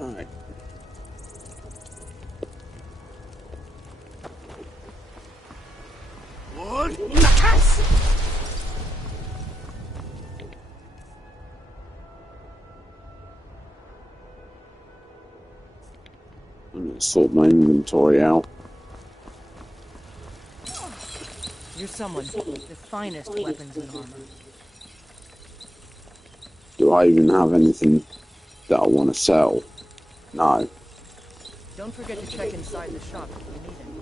Alright. I'm gonna sort my inventory out. You're someone with the finest weapons and armor. Do I even have anything that I want to sell? No. Don't forget to check inside the shop if you need anything.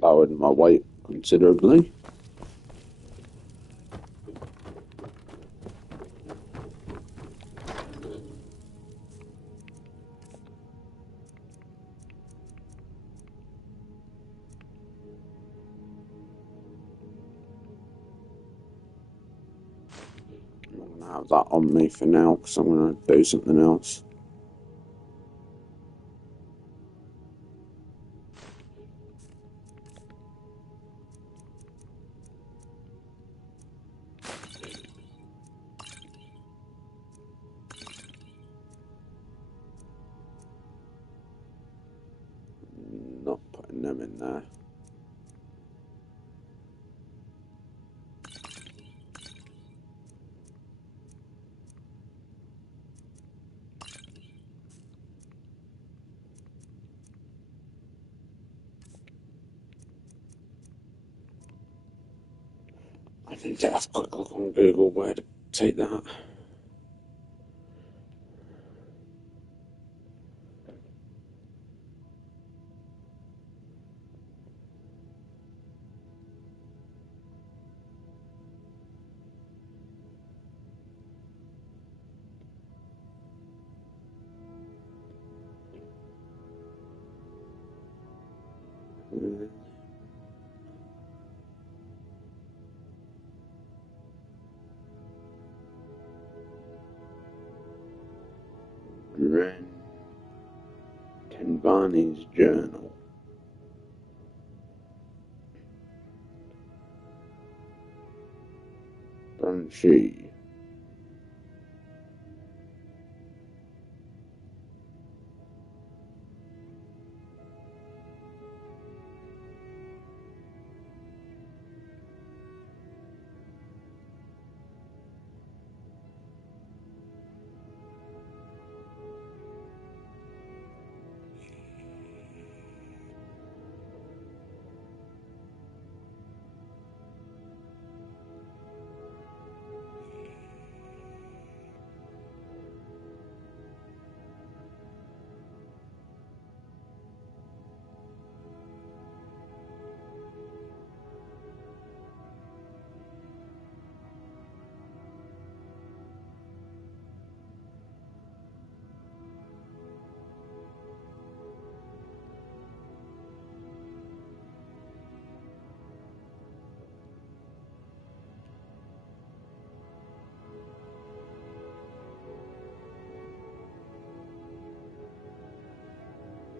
Lowered my weight considerably. I'm going to have that on me for now because I'm going to do something else. Not putting them in there. I think to have a quick look on Google where to take that. Ren Tenvani's journal. Banshee.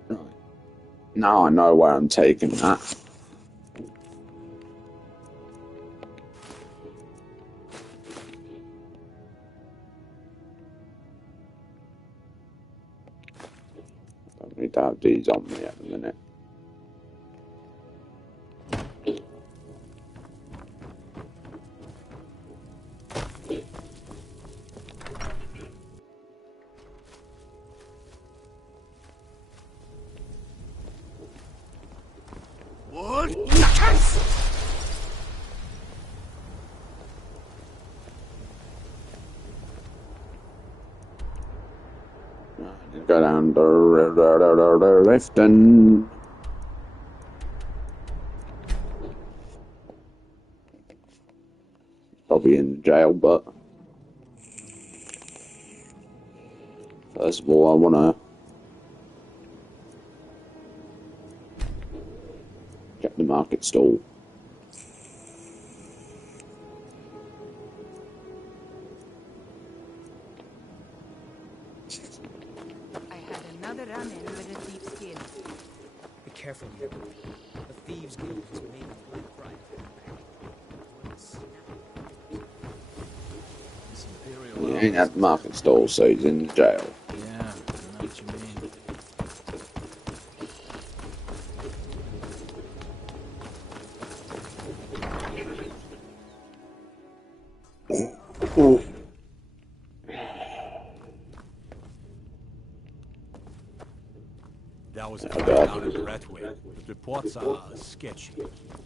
Right. Now I know where I'm taking that. Don't need to have these on me at the minute. Go down the left and probably in jail, but first of all, I wanna check the market stall. I had another run-in with a deep skin. Be careful here. The Thieves Guild has made a black friday. He ain't at the market stall, so he's in jail. Yeah, I know what you mean. That was a fight out in Redway. The reports are sketchy.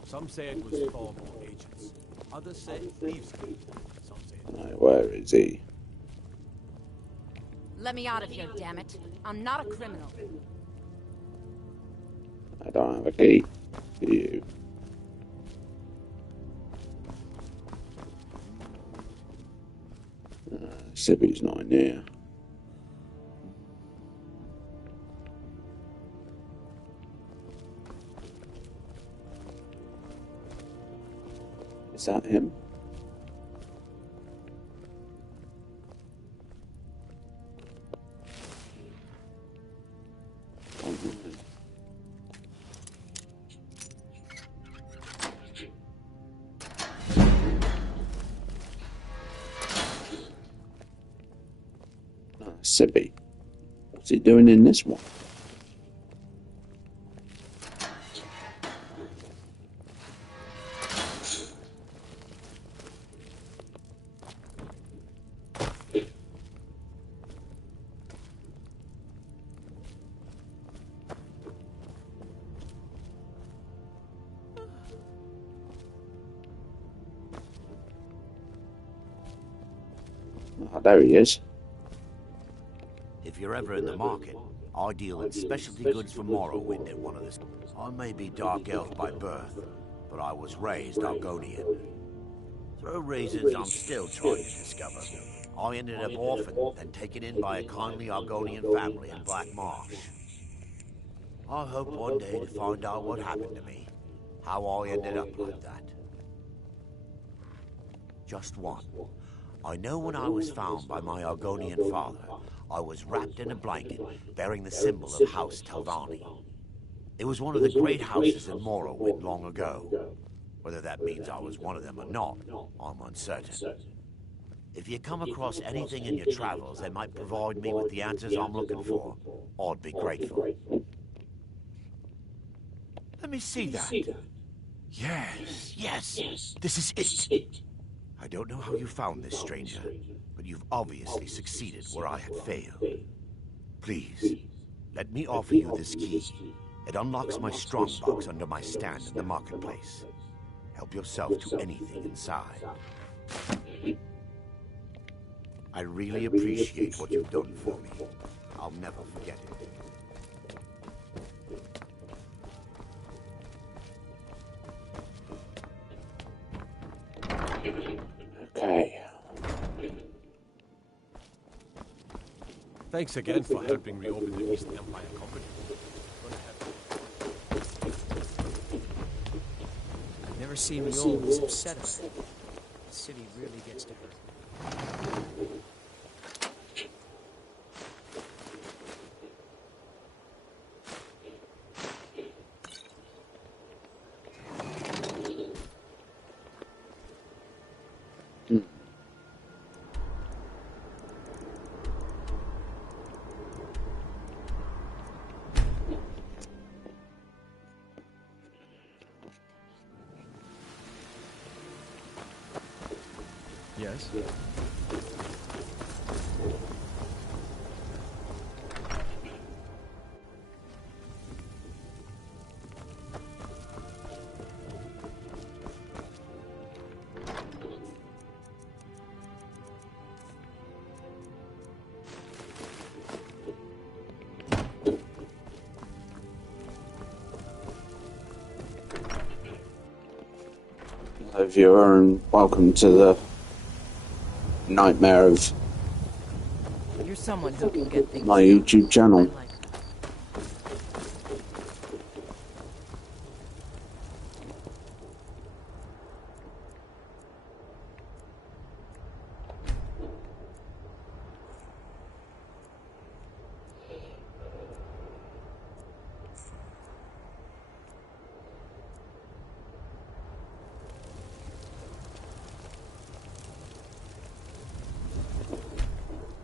Some say it was Thorvald agents. Others say thieves. Some say it was... Where is he? Let me out of here, damn it. I'm not a criminal. I don't have a key. You. Sibby's not in here. Is that him? Sibby. What's he doing in this one? Oh, there he is. If you're ever in the market, I deal in specialty goods for Morrowind at one of the... I may be Dark Elf by birth, but I was raised Argonian. Through reasons I'm still trying to discover, I ended up orphaned, then taken in by a kindly Argonian family in Black Marsh. I hope one day to find out what happened to me, how I ended up like that. Just one. I know when I was found by my Argonian father, I was wrapped in a blanket bearing the symbol of House Telvanni. It was one of the great houses in Morrowind long ago. Whether that means I was one of them or not, I'm uncertain. If you come across anything in your travels that might provide me with the answers I'm looking for, I'd be grateful. Let me see that. Yes, this is it. I don't know how you found this, stranger, but you've obviously succeeded where I had failed. Please, let me offer you this key. It unlocks my strongbox under my stand in the marketplace. Help yourself to anything inside. I really appreciate what you've done for me. I'll never forget it. Okay. Thanks again for helping reopen the East Empire Company. I've never seen Mule this upset about it. The city really gets to her. Yes? viewer, and welcome to the nightmare of You're someone who can get things my done. YouTube I channel. like that.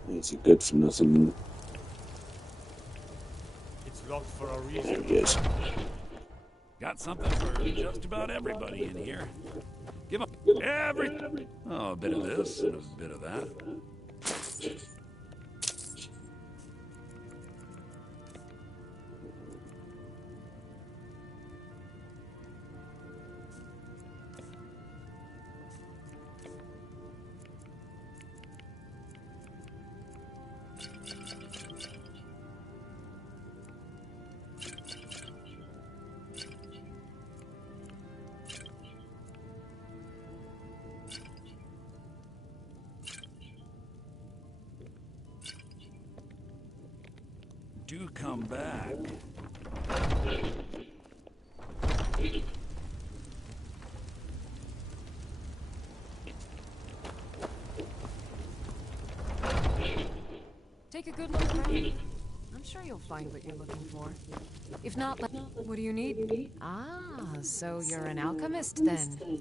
Is he good for nothing? It's locked for a There reason. he is. Got something for just about everybody in here. Give up Oh, a bit of this and a bit of that. Do come back. Take a good look around. I'm sure you'll find what you're looking for. If not, what do you need? Ah, so you're an alchemist then.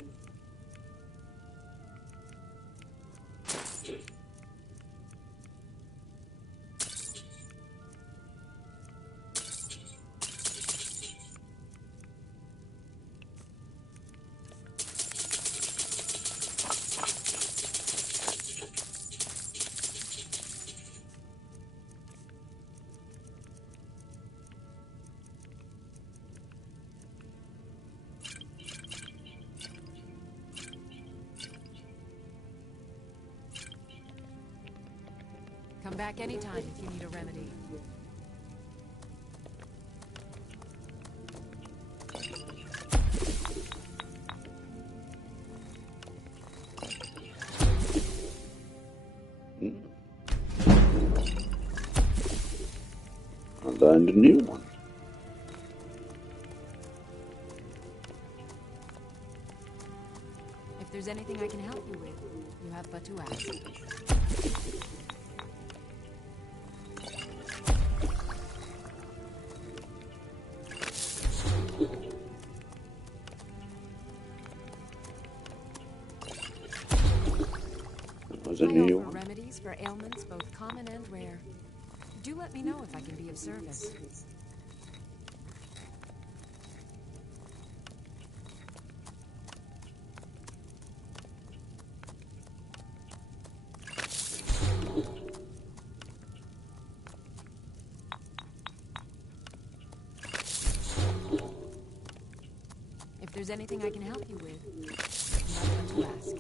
Come back anytime if you need a remedy. I learned a new one. If there's anything I can help you with, you have but to ask. That was a I new offer one. remedies for ailments both common and rare. Do let me know if I can be of service. If there's anything I can help you with, you have but to ask.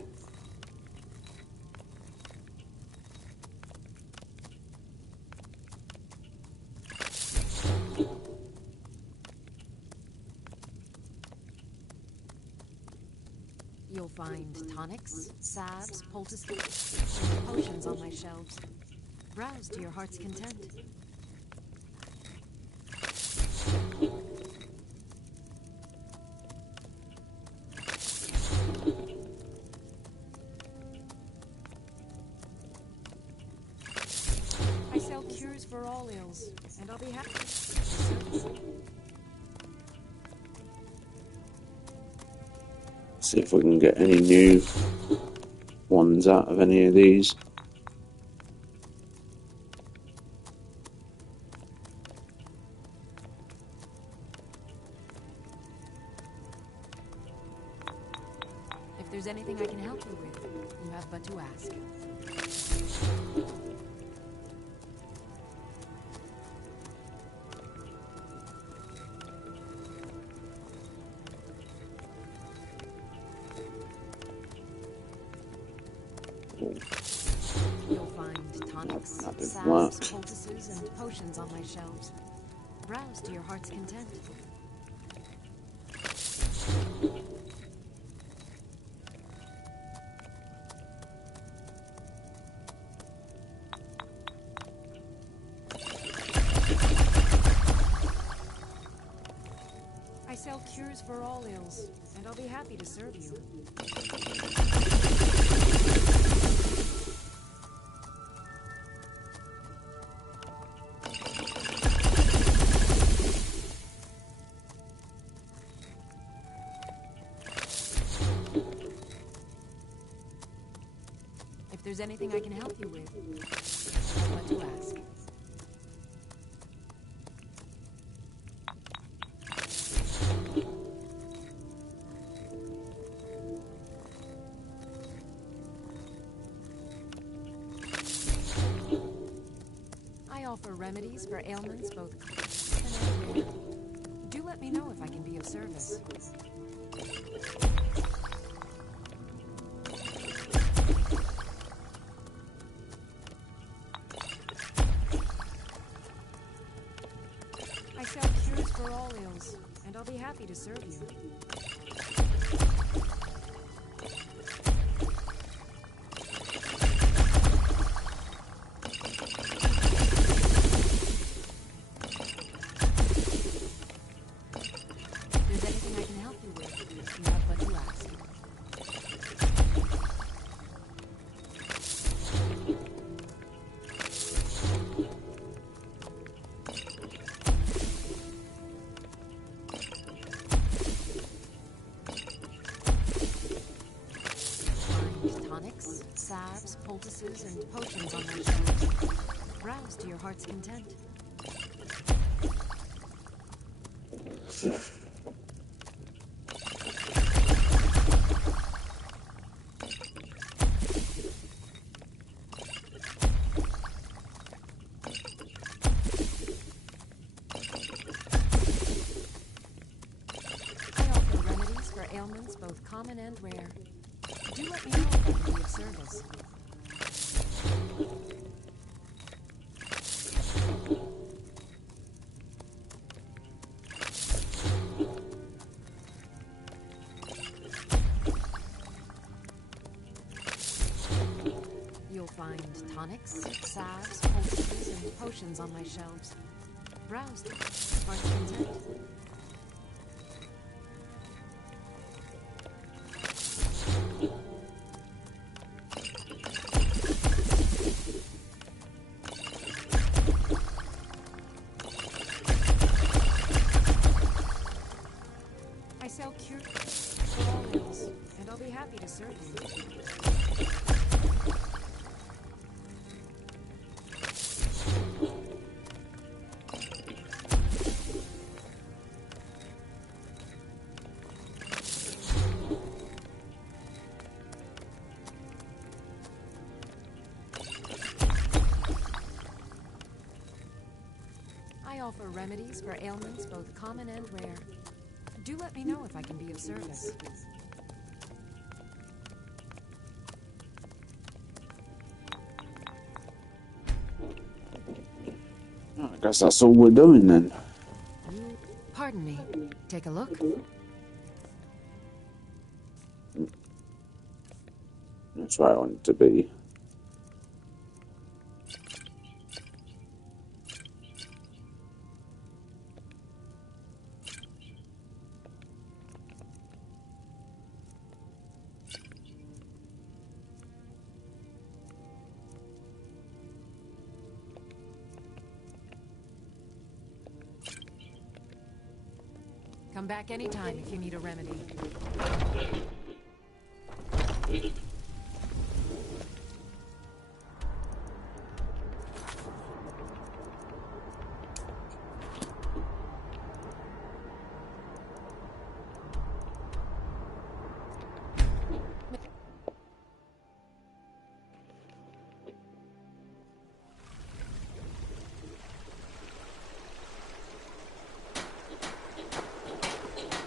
You'll find tonics, salves, poultices, and potions on my shelves. Browse to your heart's content. I sell cures for all ills, and I'll be happy to service. See if we can get any new ones out of any of these. If there's anything I can help you with, you have but to ask. You'll find tonics, That didn't salves, work. poultices, and potions on my shelves. Browse to your heart's content. for all ills, and I'll be happy to serve you. If there's anything I can help you with, know what to ask. I offer remedies for ailments both common and rare. Do let me know if I can be of service. I sell cures for all ills, and I'll be happy to serve you. If there's anything I can help you with, you have but to ask. Find tonics, salves, poultices, and potions on my shelves. Browse to your heart's content. I offer remedies for ailments both common and rare. Do let me know if I can be of service. You'll find tonics, salves, poultices, and potions on my shelves. Browse to your heart's content. I sell cures for all ills, and I'll be happy to serve you. I offer remedies for ailments both common and rare. Do let me know if I can be of service. I guess that's all we're doing then. Pardon me. Take a look. That's where I want it to be. Come back anytime if you need a remedy.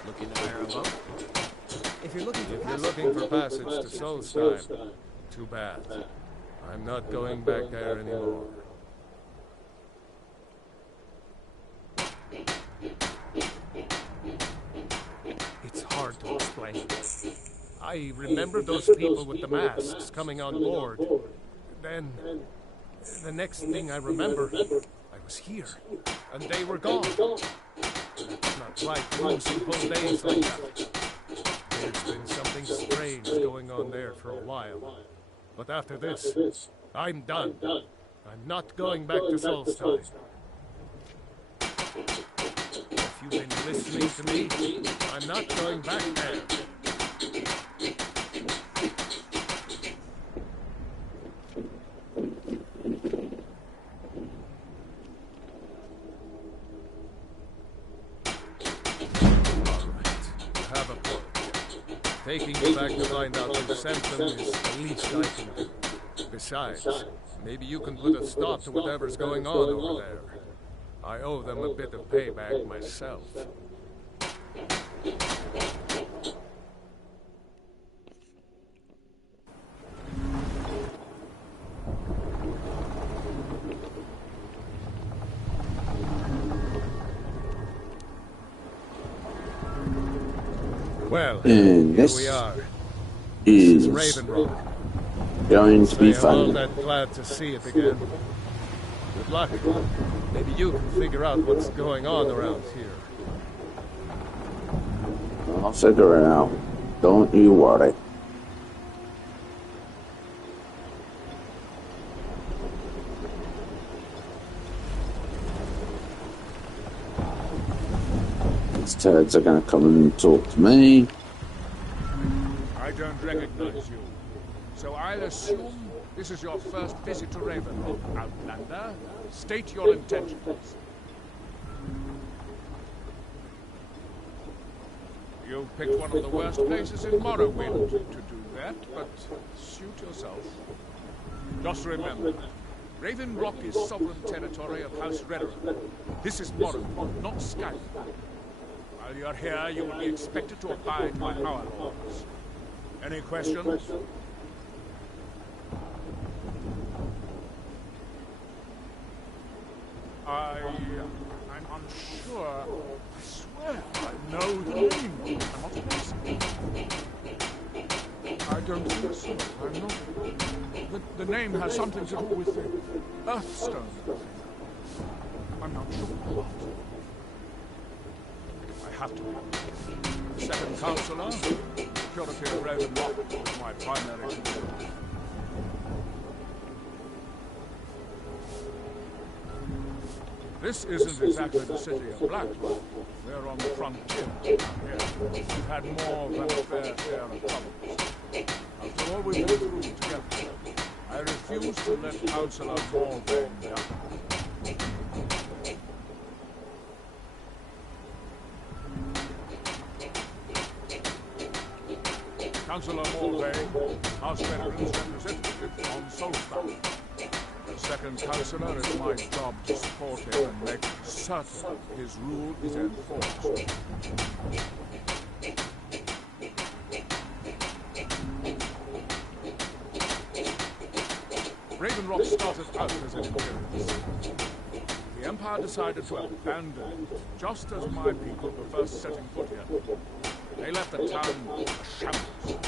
Looking to hire a boat? If you're looking for If you're passage, looking for passage to Solstheim, too bad. I'm not going back there anymore. It's hard to explain. I remember those people with the masks coming on board. Then, the next thing I remember, I was here, and they were gone. Not like losing whole days like that. There's been something strange going on there for a while. But after this, I'm done. I'm not going back to Solstein. If you've been listening to me, I'm not going back there. Taking you back to find out who sent them is the least I can do. Besides, maybe you can put a stop to whatever's going on over there. I owe them a bit of payback myself. Well, And here this we are. is Raven Rock. going to be I'm all fun. that glad to see it again. Good luck. Maybe you can figure out what's going on around here. I'll figure it out. Don't you worry. These turds are going to come and talk to me. I don't recognize you. So I'll assume this is your first visit to Ravenloft, Outlander. State your intentions. You picked one of the worst places in Morrowind to do that, but suit yourself. Just remember, Raven Rock is sovereign territory of House Redoran. This is Morrowind, not Skyrim. While you're here, you will be expected to abide by our laws. Any questions? I'm unsure. I swear I know the name. I'm not innocent. I don't think so. I'm not. The name has something to do with the Earthstone thing. I'm not sure what. I have to be. Second Counselor, security of Raven Rock is my primary concern. This isn't exactly the city of Blackwood. We're on the frontier here. We've had more than a fair share of troubles. After all we've been through together, I refuse to let Councillor Morvain down. Councillor Morvain, House Veterans representative on Solstar. The second Councillor, it's my job to support him and make certain his rule is enforced. Raven Rock started out as an imperial. The Empire decided to abandon it, just as my people were first setting foot here. They left the town a shambles.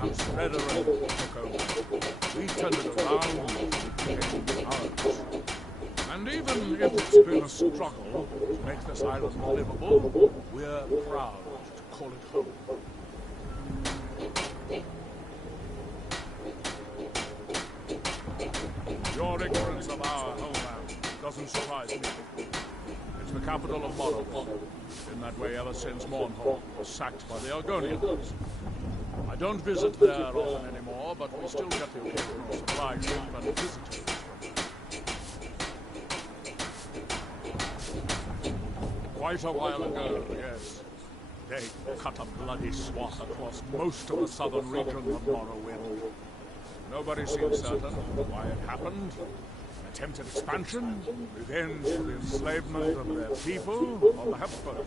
House Redoran took over. We turned it around and became ours. And even if it's been a struggle to make this island livable, we're proud to call it home. Your ignorance of our homeland doesn't surprise me. It's the capital of Morrowind. Been that way ever since Mournhold was sacked by the Argonians. I don't visit there often anymore, but we still get the occasional supply ship and visitors. Quite a while ago, yes. They cut a bloody swath across most of the southern region of Morrowind. Nobody seems certain why it happened. An attempted expansion, revenge for the enslavement of their people, or perhaps both.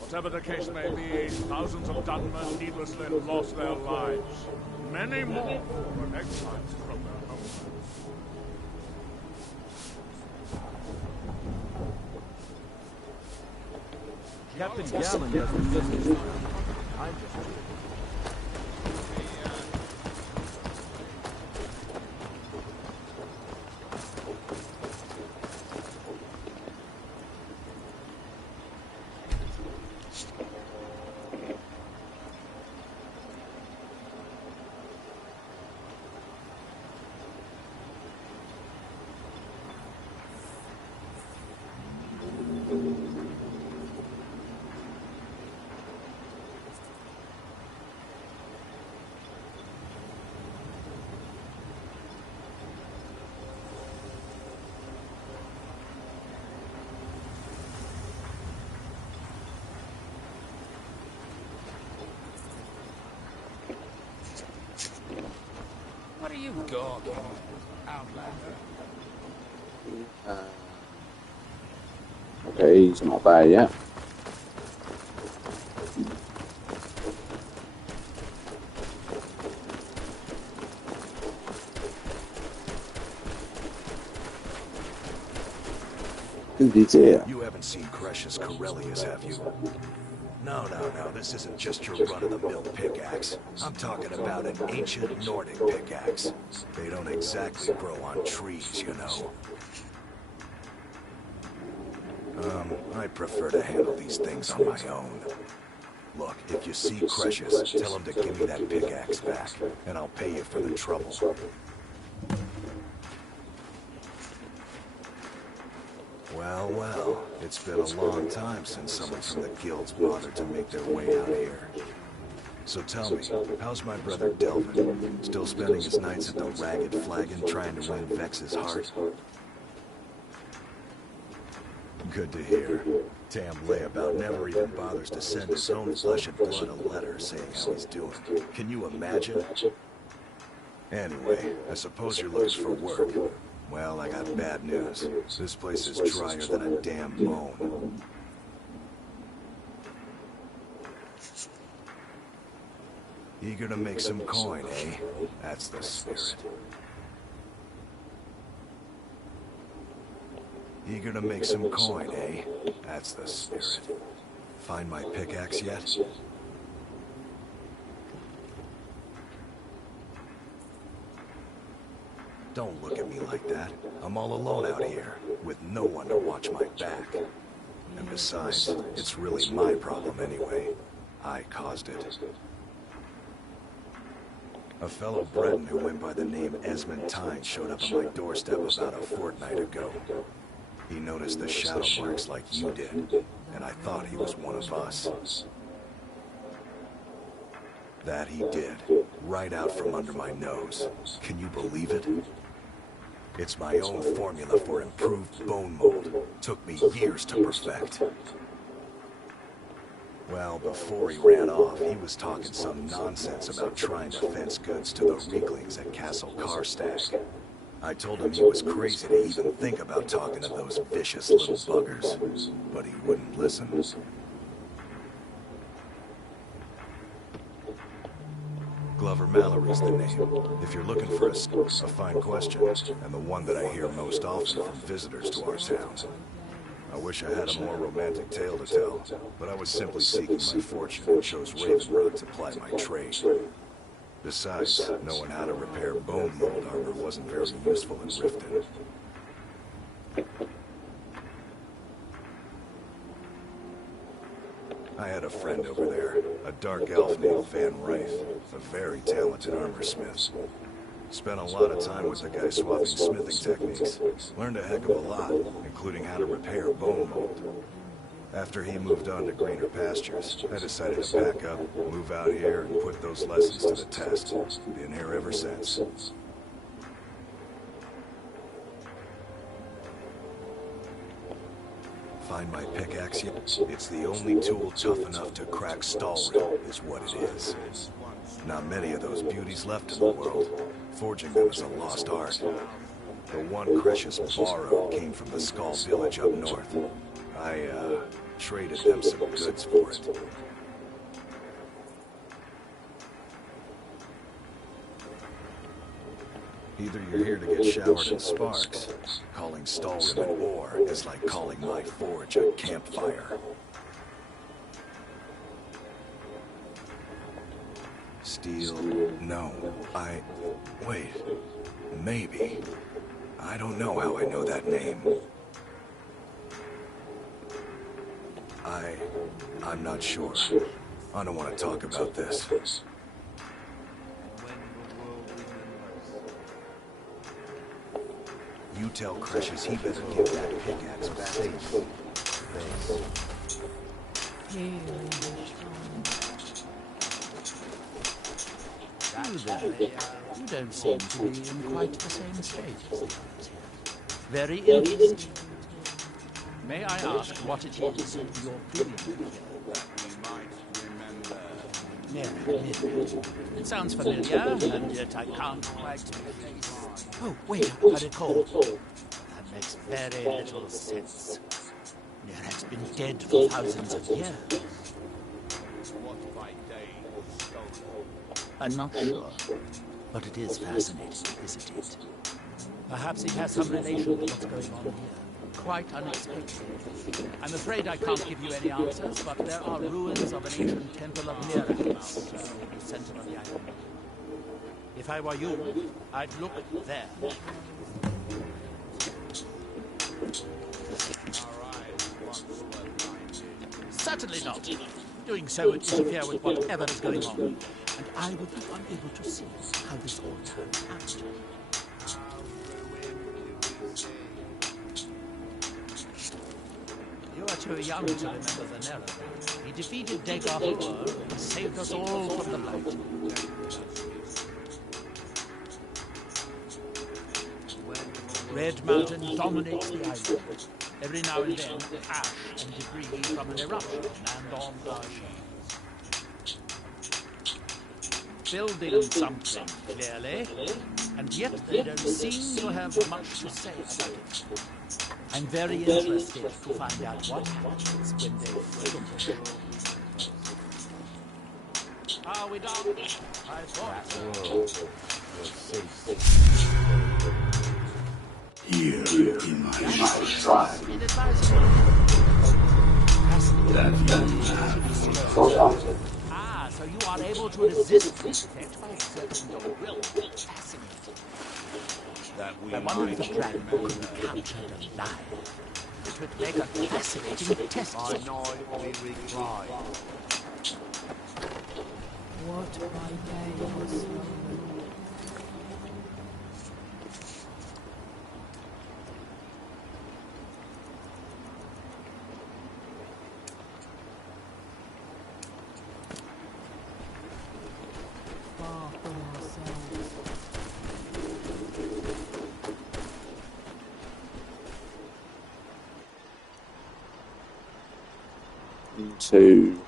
Whatever the case may be, thousands of Dunmen needlessly lost their lives. Many more were exiled from their homeland. Captain Gallon does the business. I'm just... you gawking at, Outlander? Okay, he's not there yet. He's here. You haven't seen Cresius Corellius, have you? No, this isn't just your run-of-the-mill pickaxe. I'm talking about an ancient Nordic pickaxe. They don't exactly grow on trees, you know. I prefer to handle these things on my own. Look, if you see Cresius, tell him to give me that pickaxe back, and I'll pay you for the trouble. Well, it's been a long time since someone from the guilds bothered to make their way out here. So tell me, how's my brother Delvin? Still spending his nights at the Ragged Flagon trying to win Vex's heart? Good to hear. Damn layabout never even bothers to send his own flesh and blood a letter saying how he's doing. Can you imagine? Anyway, I suppose you're looking for work. Well, I got bad news. This place is drier than a damn bone. Eager to make some coin, eh? That's the spirit. Eager to make some coin, eh? That's the spirit. Find my pickaxe yet? Don't look at me like that. I'm all alone out here, with no one to watch my back. And besides, it's really my problem anyway. I caused it. A fellow Breton who went by the name Esmond Tyne showed up on my doorstep about a fortnight ago. He noticed the shadow marks like you did, and I thought he was one of us. That he did, right out from under my nose. Can you believe it? It's my own formula for improved bone mold. Took me years to perfect. Well, before he ran off, he was talking some nonsense about trying to fence goods to the Reeklings at Castle Karstag. I told him he was crazy to even think about talking to those vicious little buggers, but he wouldn't listen. Glover Mallory's the name. If you're looking for a fine question, and the one that I hear most often from visitors to our town. I wish I had a more romantic tale to tell, but I was simply seeking my fortune and chose Ravenrock to ply my trade. Besides, knowing how to repair bone mold armor wasn't very useful in Riften. I had a friend over there, a dark elf named Van Ryth, a very talented armorsmith. Spent a lot of time with the guy swapping smithing techniques. Learned a heck of a lot, including how to repair bone mold. After he moved on to greener pastures, I decided to pack up, move out here, and put those lessons to the test. Been here ever since. Find my pickaxe yet? It's the only tool tough enough to crack Stalrim, is what it is. Not many of those beauties left in the world. Forging them is a lost art. The one Cresius borrowed came from the Skull village up north. I, traded them some goods for it. Either you're here to get showered in sparks. Calling Stalrim an ore is like calling my forge a campfire. Steel? No. Wait. Maybe. I don't know how I know that name. I'm not sure. I don't want to talk about this. You tell Cresius he better give that pickaxe back. You there, you don't seem to be in quite the same state as the others here. Very interesting. May I ask what it is you're doing here? We might remember It sounds familiar, and yet I can't quite place... Oh, wait, I recall. That makes very little sense. Nerak's been dead for thousands of years. What by day was stolen? I'm not sure. But it is fascinating, isn't it? Perhaps it has some relation with what's going on here. Quite unexpected. I'm afraid I can't give you any answers, but there are ruins of an ancient temple of Nerak in the center of the island. If I were you, I'd look there. Certainly not. Doing so would interfere with whatever is going on, and I would be unable to see how this all turns out. You are too young to remember the Nera. He defeated Dagor and saved us all from the light. Red Mountain dominates the island. Every now and then, ash and debris from an eruption land on our shields. Building something, clearly, and yet they don't seem to have much to say about it. I'm very interested to find out what happens when they finish. Are we done? I thought so. Here in my tribe, that you have forgotten. Ah, so you are able to resist the effect by exerting your will. Fascinating. I wonder if the dragon could be captured alive. It would make a fascinating test. By night we recline. What by day was Two,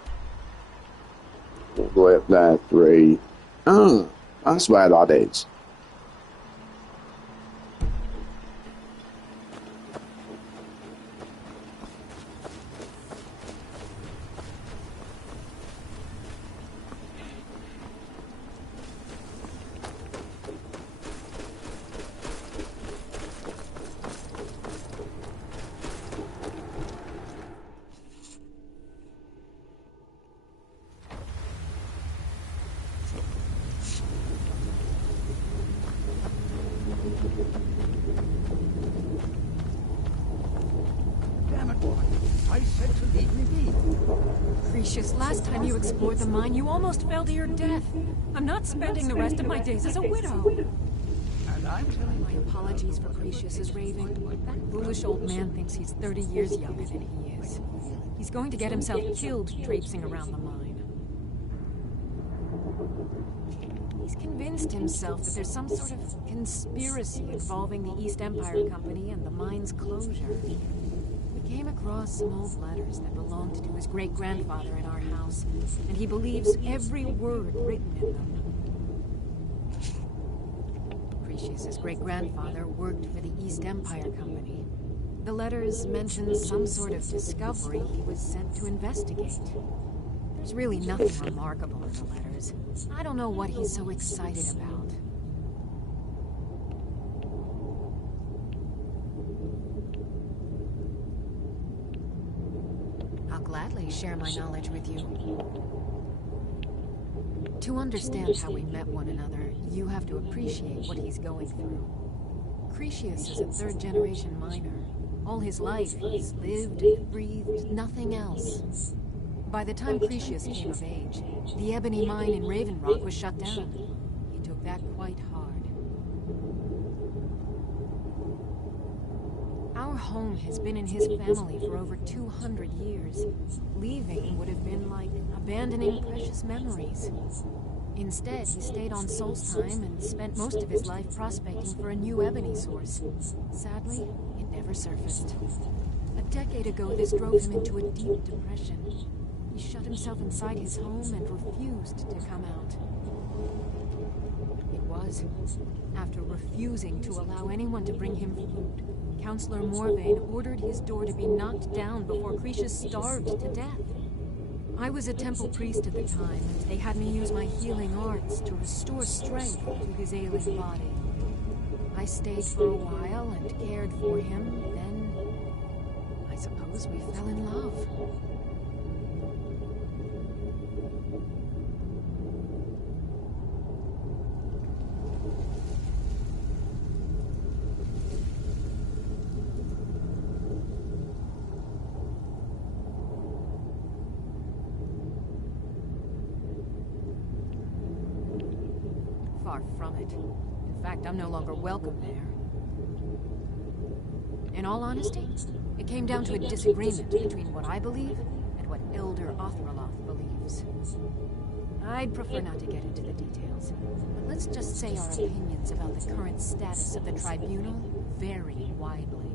all the way up there, three. Oh, that's where that is. Last time you explored the mine, you almost fell to your death. I'm not spending the rest of my days as a widow. And I'm telling My apologies for Precious' raving. That foolish old man thinks he's 30 years younger than he is. He's going to get himself killed traipsing around the mine. He's convinced himself that there's some sort of conspiracy involving the East Empire Company and the mine's closure. We came across some old letters that belonged to his great-grandfather in our house, and he believes every word written in them. Precious' great-grandfather worked for the East Empire Company. The letters mention some sort of discovery he was sent to investigate. There's really nothing remarkable in the letters. I don't know what he's so excited about. I'll gladly share my knowledge with you. To understand how we met one another, you have to appreciate what he's going through. Cretius is a third-generation miner. All his life, he's lived and breathed nothing else. By the time Cretius came of age, the ebony mine in Raven Rock was shut down. He took that quite hard. Our home has been in his family for over 200 years. Leaving would have been like abandoning precious memories. Instead, he stayed on Solstheim and spent most of his life prospecting for a new ebony source. Sadly, it never surfaced. A decade ago, this drove him into a deep depression. He shut himself inside his home and refused to come out. It was after refusing to allow anyone to bring him food, Counselor Morvain ordered his door to be knocked down before Cretius starved to death. I was a temple priest at the time, and they had me use my healing arts to restore strength to his ailing body. I stayed for a while and cared for him, then I suppose we fell in love. Far from it. In fact, I'm no longer welcome there. In all honesty, it came down to a disagreement between what I believe and what Elder Othraloth believes. I'd prefer not to get into the details, but let's just say our opinions about the current status of the Tribunal vary widely.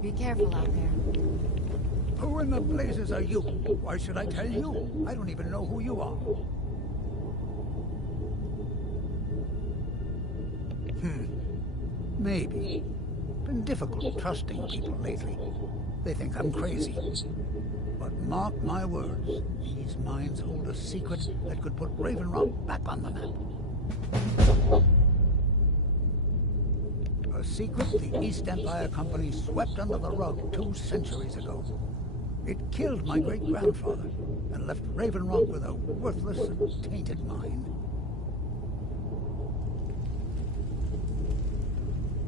Be careful out there. Who in the blazes are you? Why should I tell you? I don't even know who you are. Maybe. Been difficult trusting people lately. They think I'm crazy. But mark my words, these mines hold a secret that could put Raven Rock back on the map. A secret the East Empire Company swept under the rug 2 centuries ago. It killed my great-grandfather and left Raven Rock with a worthless and tainted mine.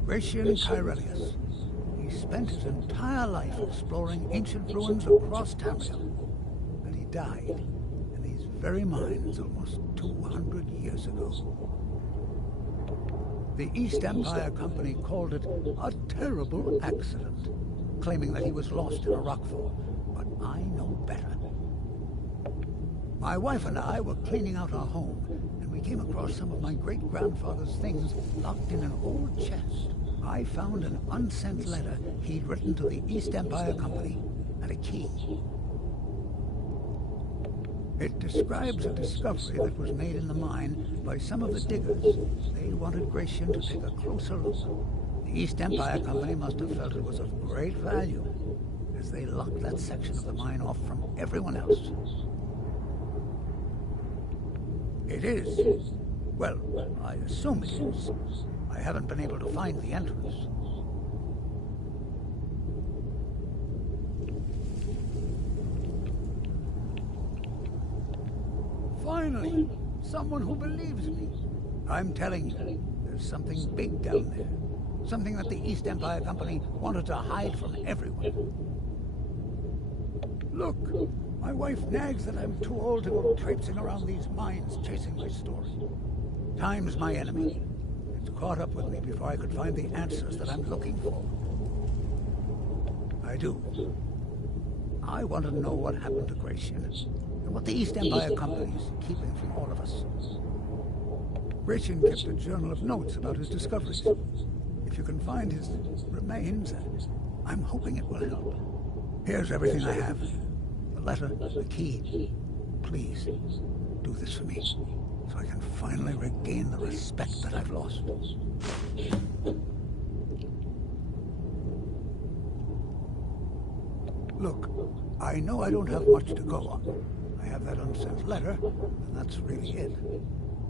Gratian Kyrelius. He spent his entire life exploring ancient ruins across Tamriel. And he died in these very mines almost 200 years ago. The East Empire Company called it a terrible accident, claiming that he was lost in a rockfall. But I know better. My wife and I were cleaning out our home, and we came across some of my great-grandfather's things locked in an old chest. I found an unsent letter he'd written to the East Empire Company, and a key. It describes a discovery that was made in the mine by some of the diggers. They wanted Gratian to take a closer look. The East Empire Company must have felt it was of great value, as they locked that section of the mine off from everyone else. It is. Well, I assume it is. I haven't been able to find the entrance. Finally, someone who believes me. I'm telling you, there's something big down there. Something that the East Empire Company wanted to hide from everyone. Look, my wife nags that I'm too old to go traipsing around these mines chasing my story. Time's my enemy. It's caught up with me before I could find the answers that I'm looking for. I do. I want to know what happened to Gratian, and what the East Empire Company is keeping from all of us. Gratian kept a journal of notes about his discoveries. If you can find his remains, I'm hoping it will help. Here's everything I have. The letter, the key. Please, do this for me, so I can finally regain the respect that I've lost. Look, I know I don't have much to go on. I have that unsent letter, and that's really it.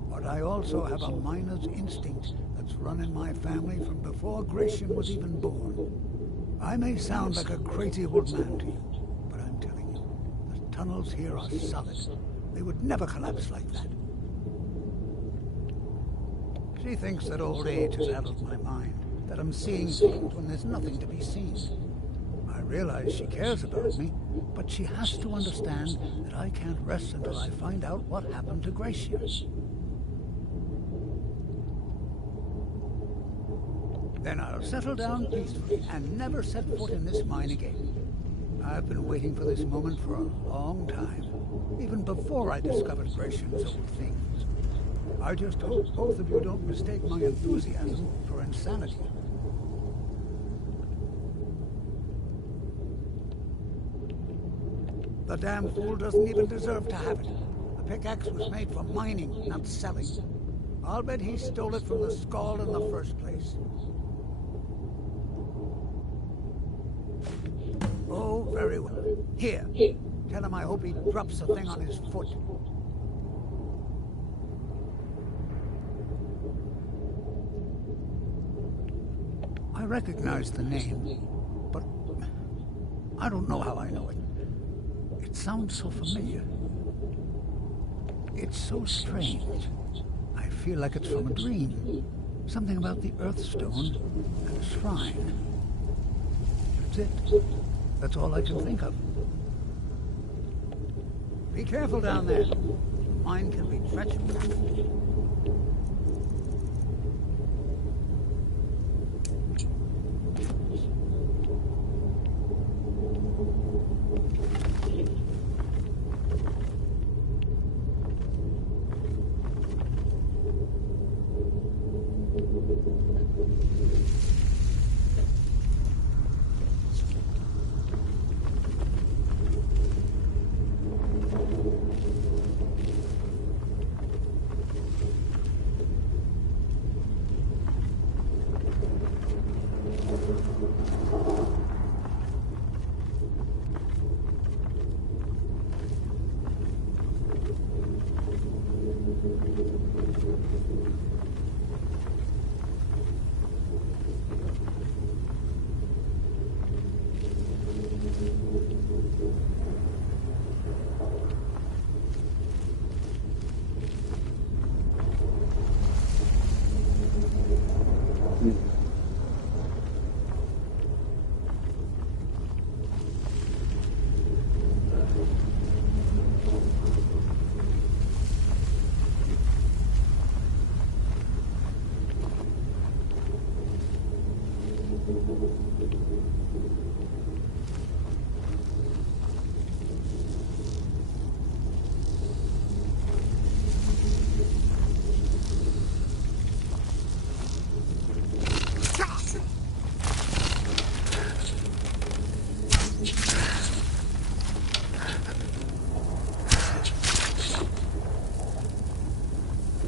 But I also have a miner's instinct that's run in my family from before Gratian was even born. I may sound like a crazy old man to you, but I'm telling you, the tunnels here are solid. They would never collapse like that. She thinks that old age is out of my mind, that I'm seeing things when there's nothing to be seen. I realize she cares about me, but she has to understand that I can't rest until I find out what happened to Gratian. Then I'll settle down peacefully and never set foot in this mine again. I've been waiting for this moment for a long time, even before I discovered Gratian's old things. I just hope both of you don't mistake my enthusiasm for insanity. The damn fool doesn't even deserve to have it. The pickaxe was made for mining, not selling. I'll bet he stole it from the Skald in the first place. Oh, very well. Here. Tell him I hope he drops the thing on his foot. I recognize the name, but I don't know how I know it. It sounds so familiar. It's so strange. I feel like it's from a dream. Something about the Earthstone and a shrine. That's it. That's all I can think of. Be careful down there. Mine can be treacherous.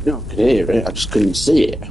I could hear it, I just couldn't see it.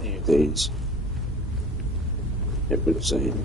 Any of these, it would seem.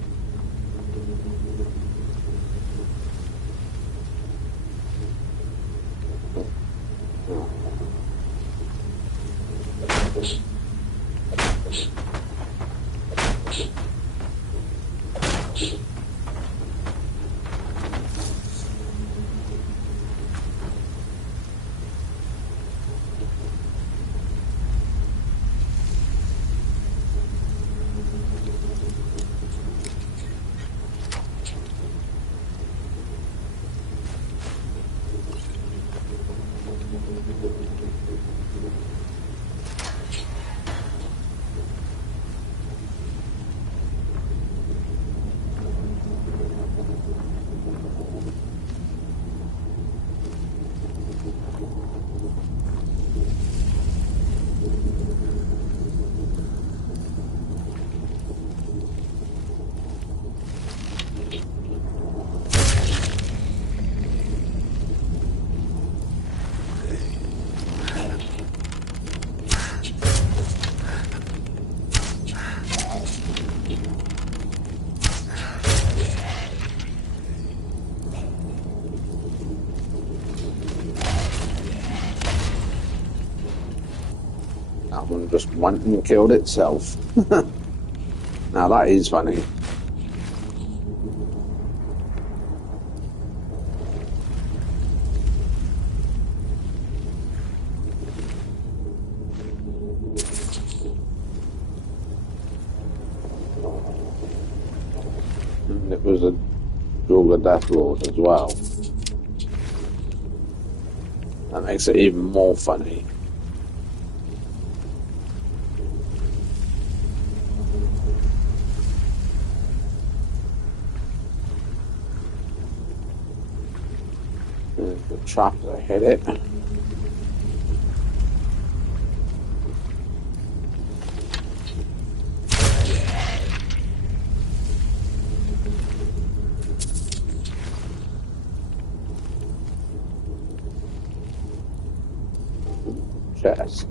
one just went and killed itself. Now that is funny. And it was a duel of Death Lord as well. That makes it even more funny. There's the trap that hit it. Chest.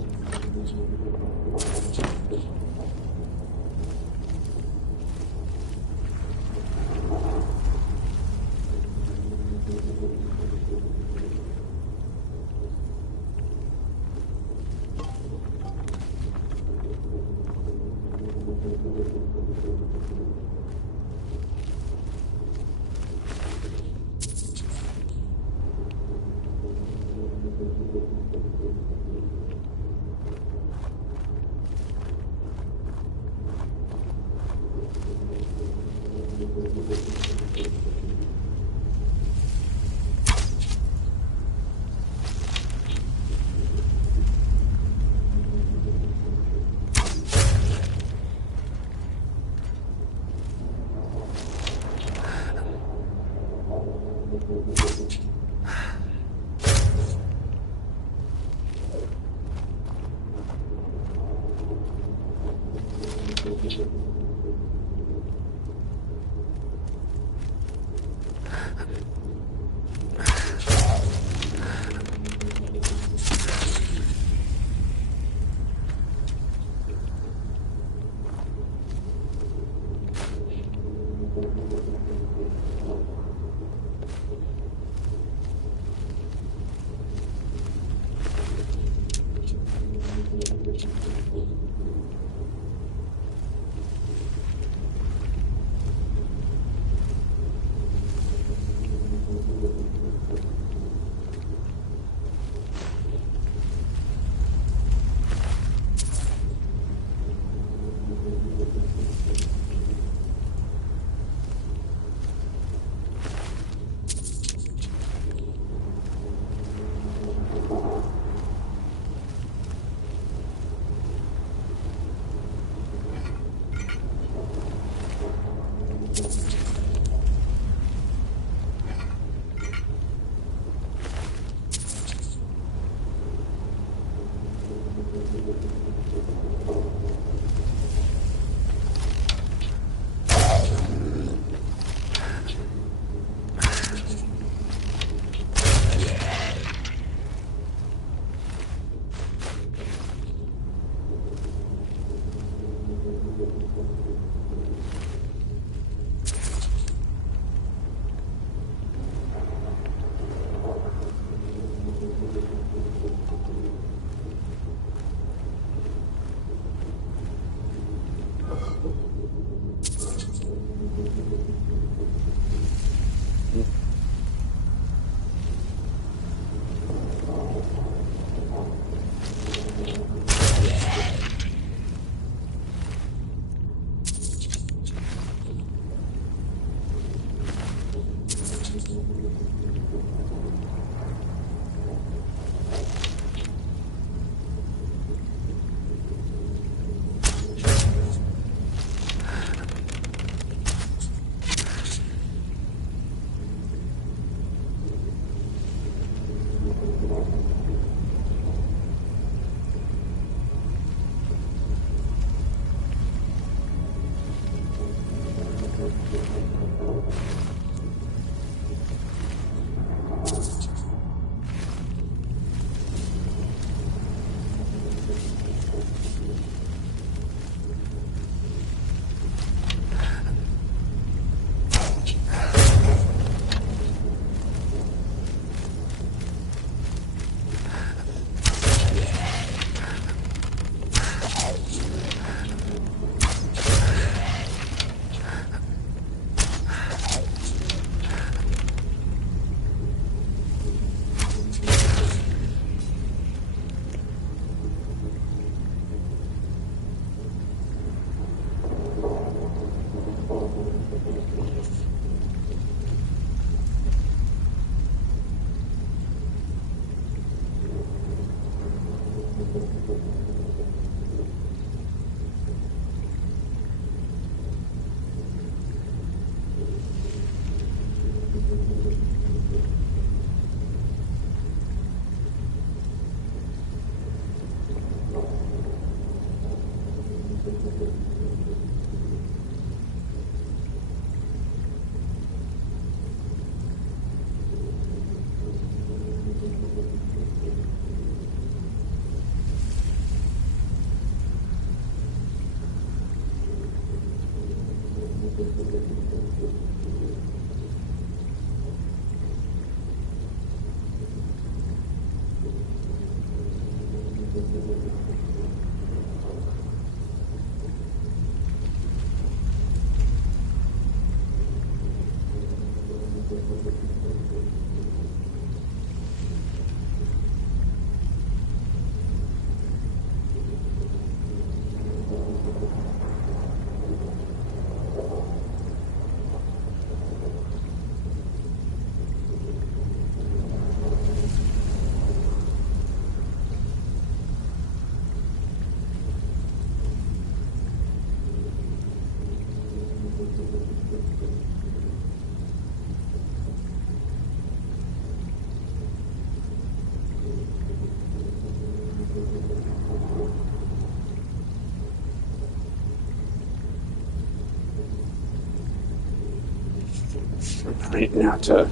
Right now to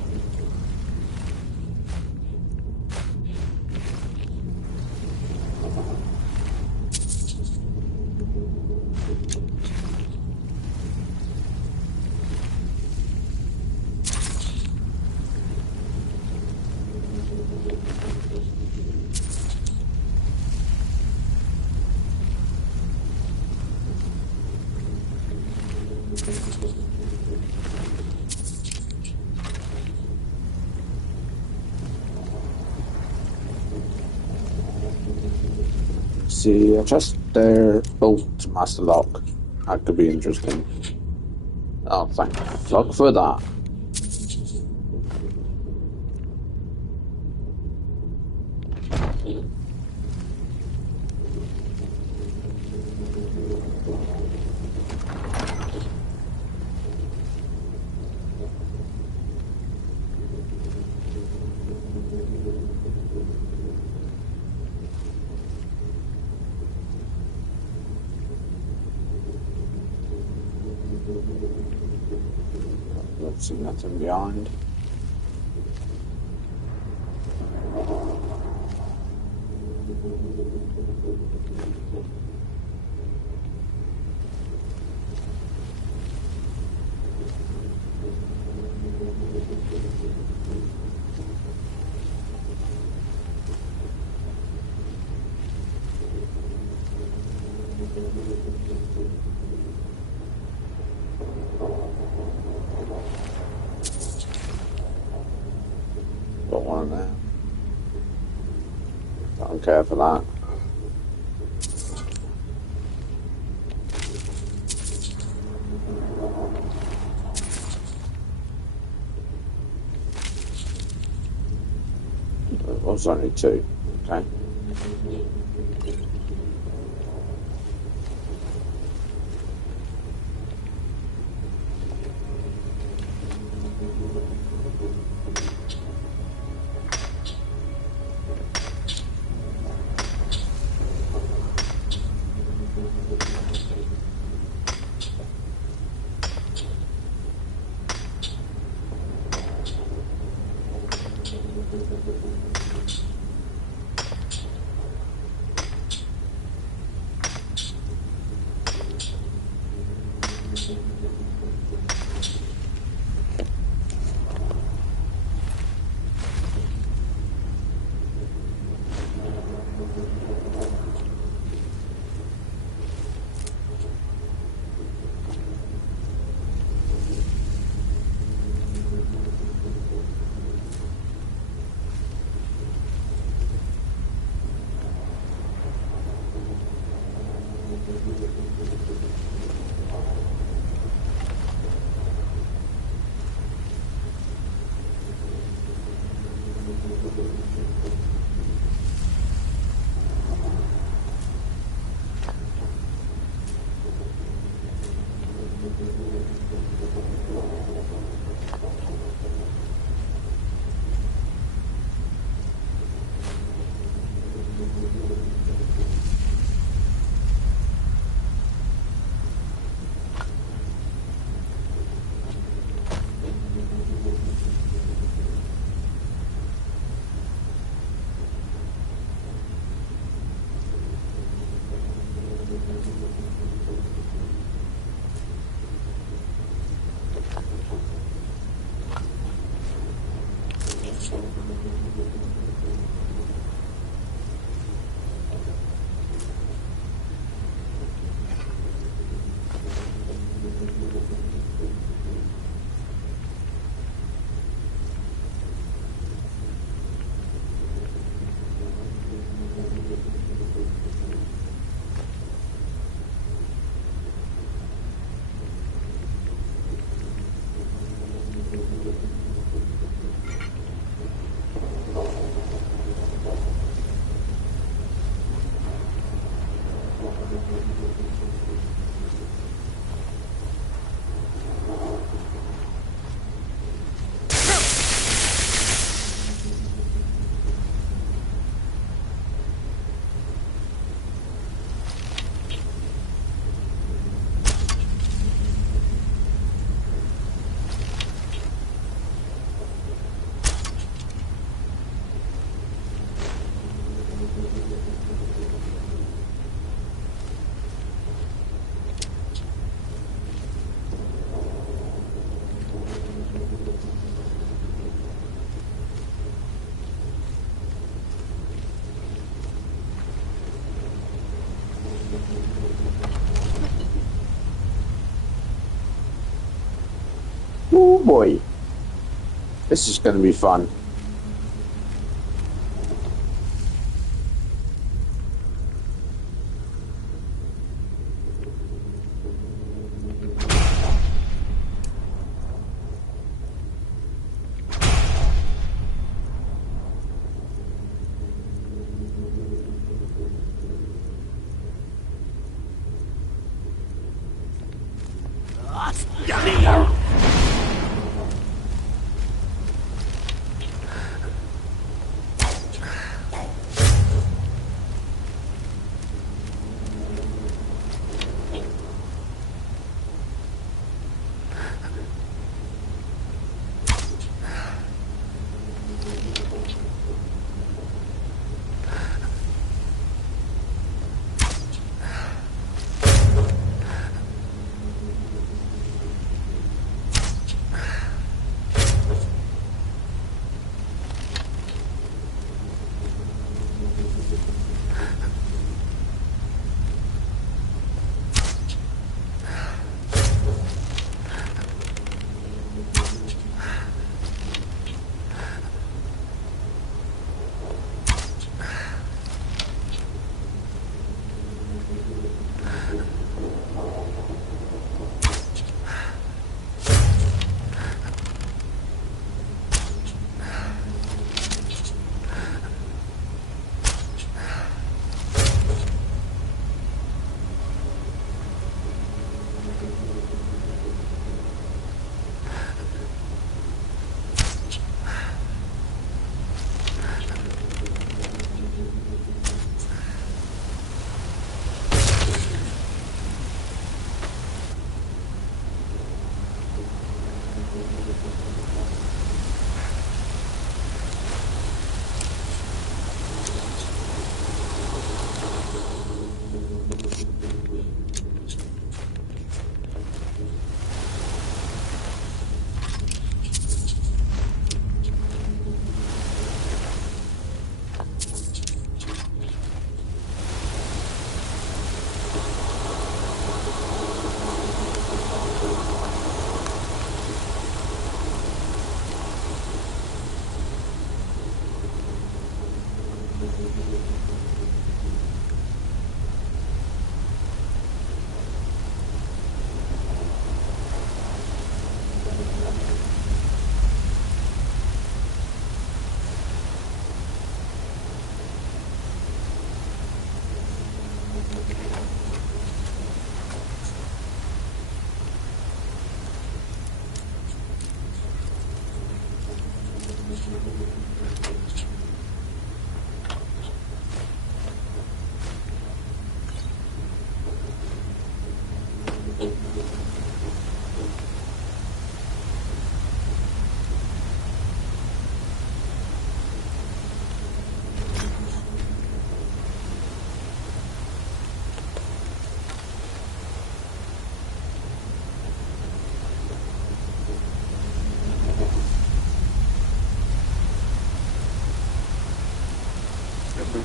see a chest there. Oh, it's a master lock. That could be interesting. Oh, thank fuck for that. See nothing beyond. Got one there. Don't care for that. It was only two. Okay. boy. This is going to be fun.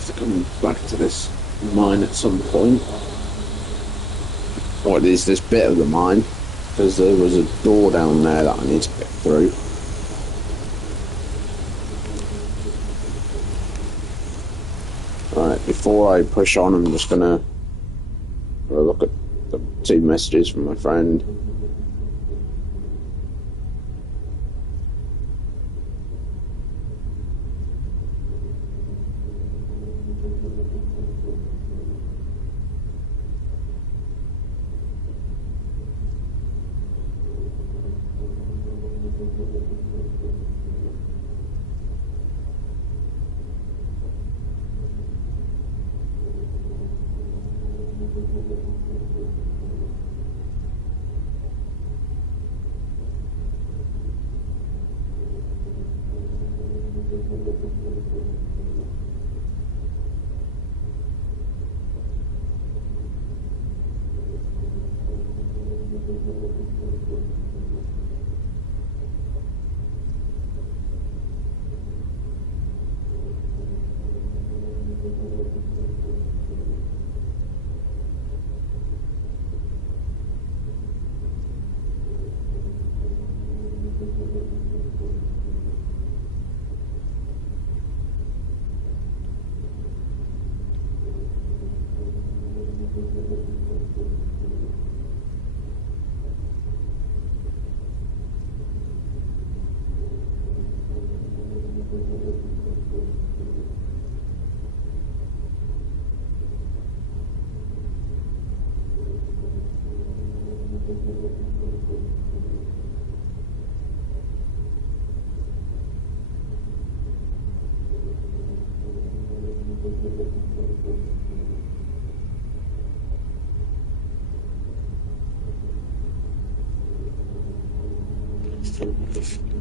To come back to this mine at some point, or at least this bit of the mine, because there was a door down there that I need to get through. Alright, before I push on, I'm just gonna have a look at the 2 messages from my friend.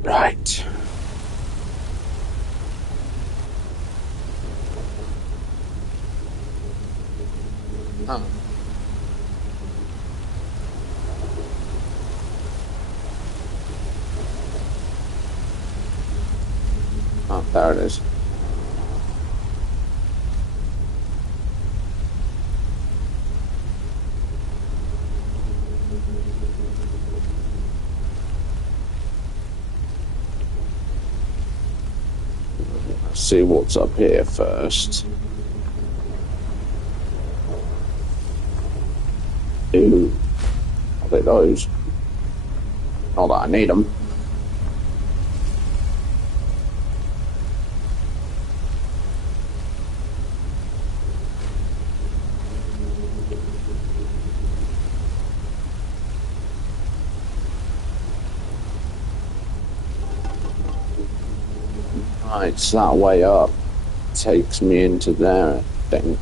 Right. Oh. Oh, there it is. Let's see what's up here first. Ooh, I'll take those. Not that I need them. Right, so that way up takes me into there, I think.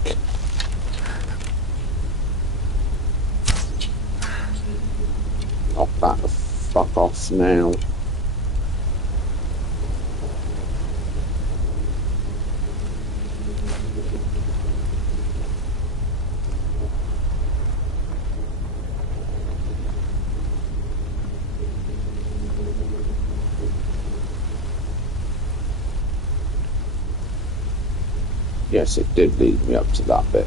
Knock that the fuck off now. Yes, it did lead me up to that bit.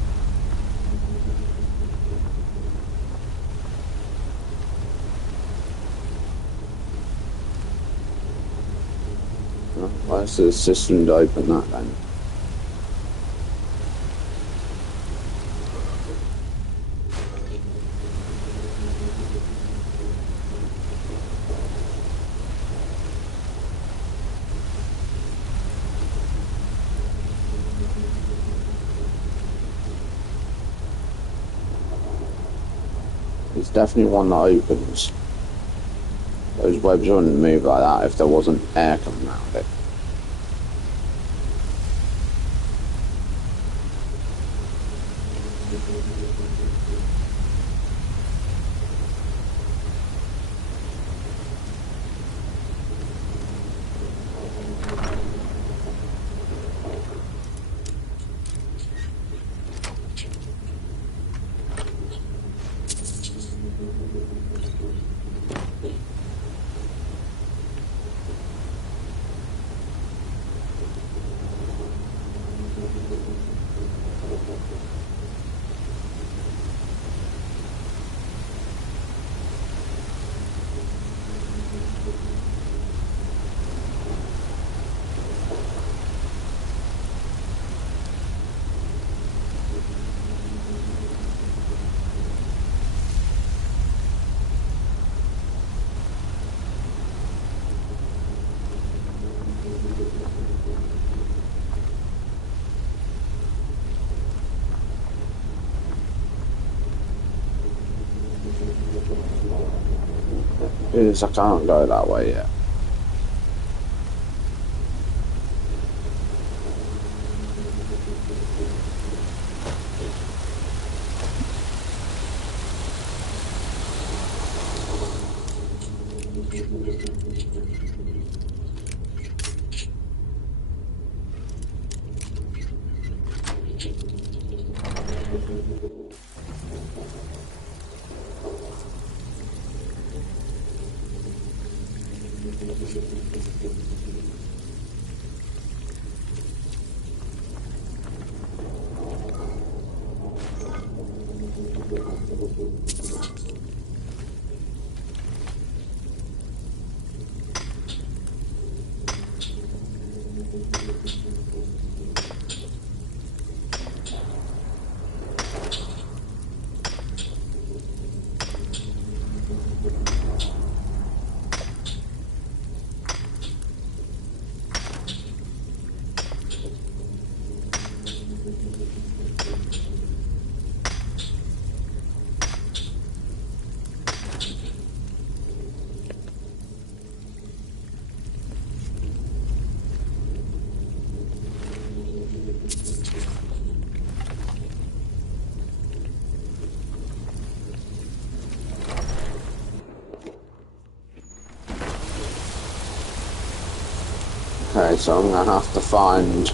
Where's the system to open that then? It's definitely one that opens. Those webs wouldn't move like that if there wasn't air coming out of it. Is I can't go that way yet. Okay, so I'm gonna have to find...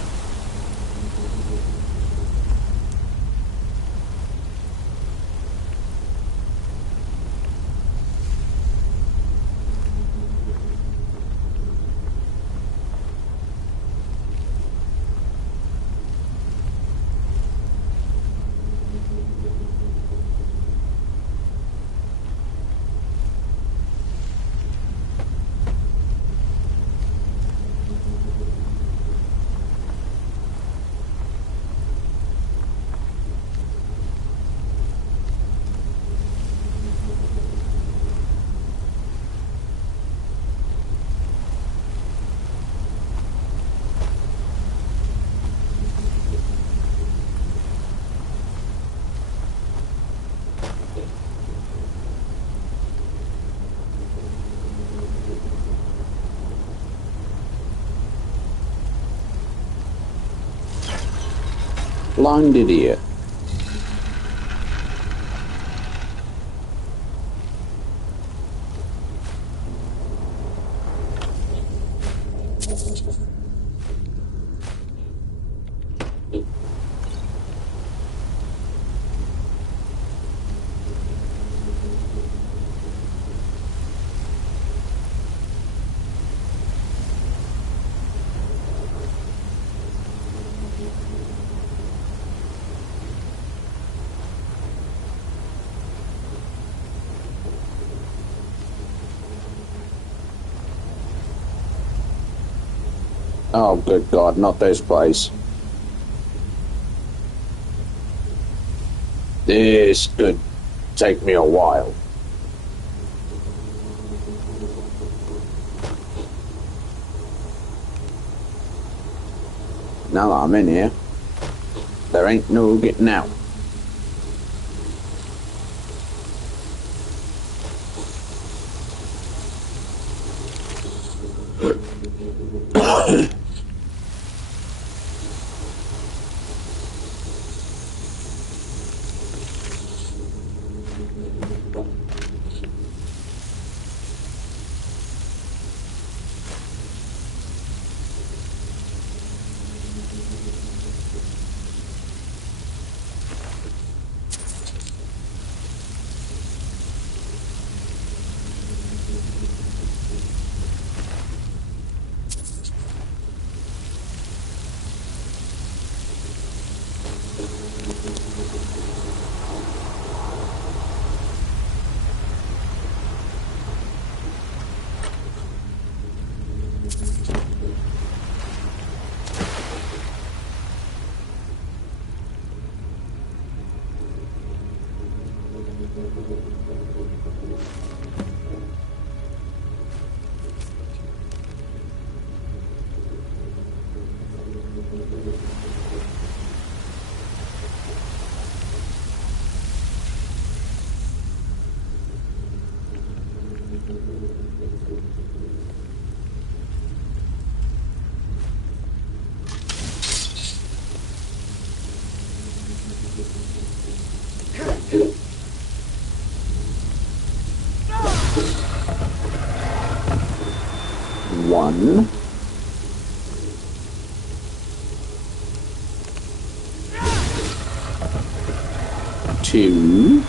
Blind idiot. Oh, good God, not this place. This could take me a while. Now that I'm in here, there ain't no getting out. One. Two.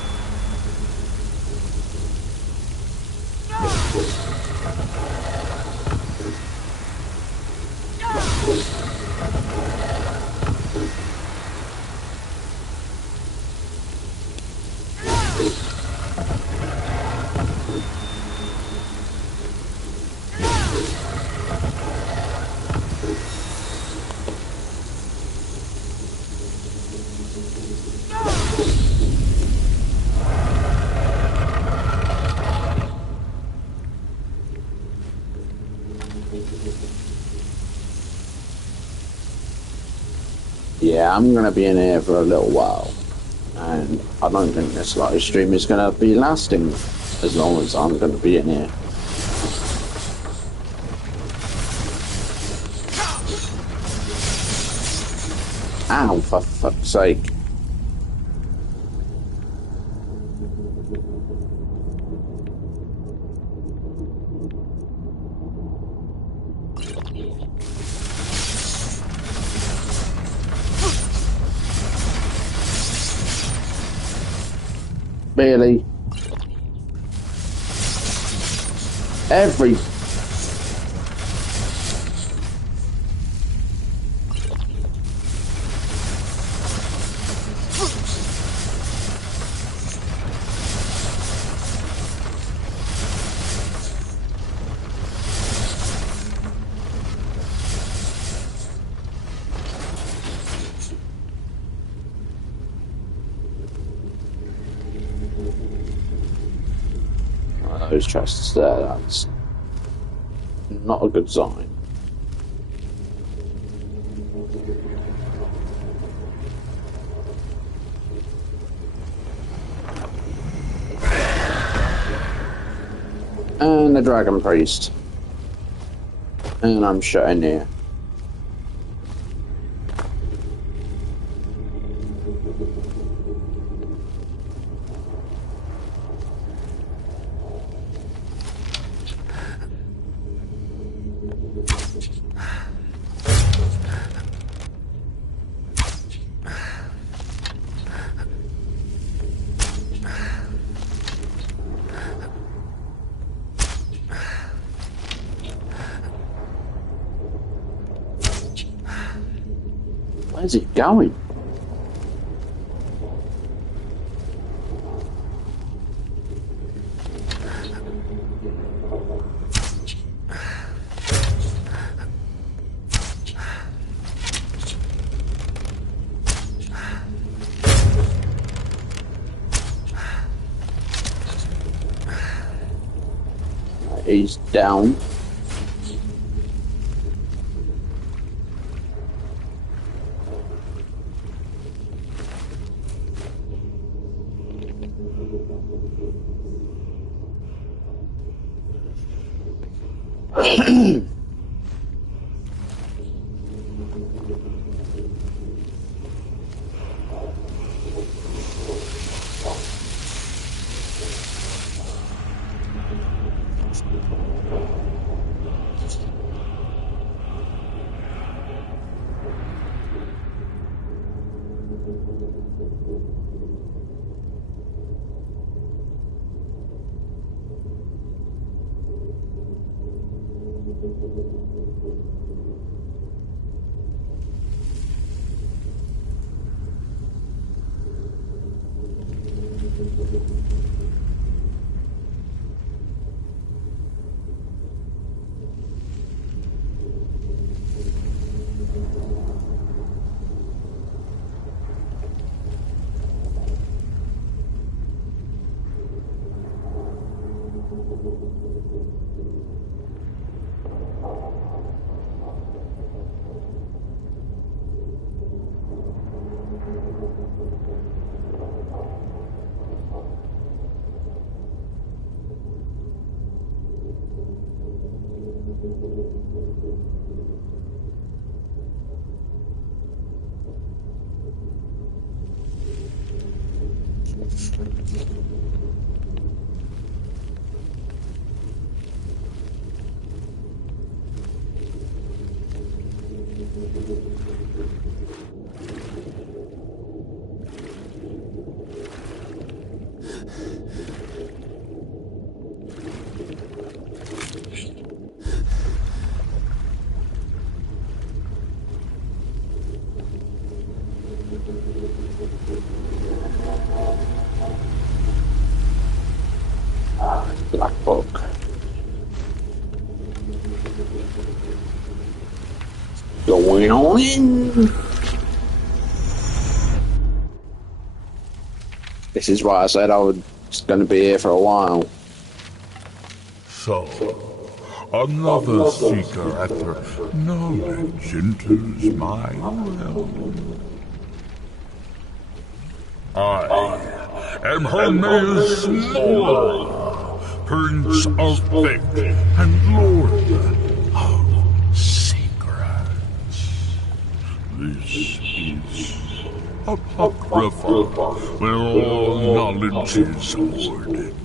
Yeah, I'm going to be in here for a little while, and I don't think this live stream is going to be lasting as long as I'm going to be in here. Ow, for fuck's sake. Really? Every... Those chests there, that's not a good sign. And the Dragon Priest. And I'm shutting here. Where's it going? He's down. Black book. Going on in. This is why I said I was going to be here for a while. So, another seeker after knowledge enters my realm. I am Hermes Mora, Prince of Fate and Lord of Secrets. This is Apocrypha, where all knowledge is hoarded.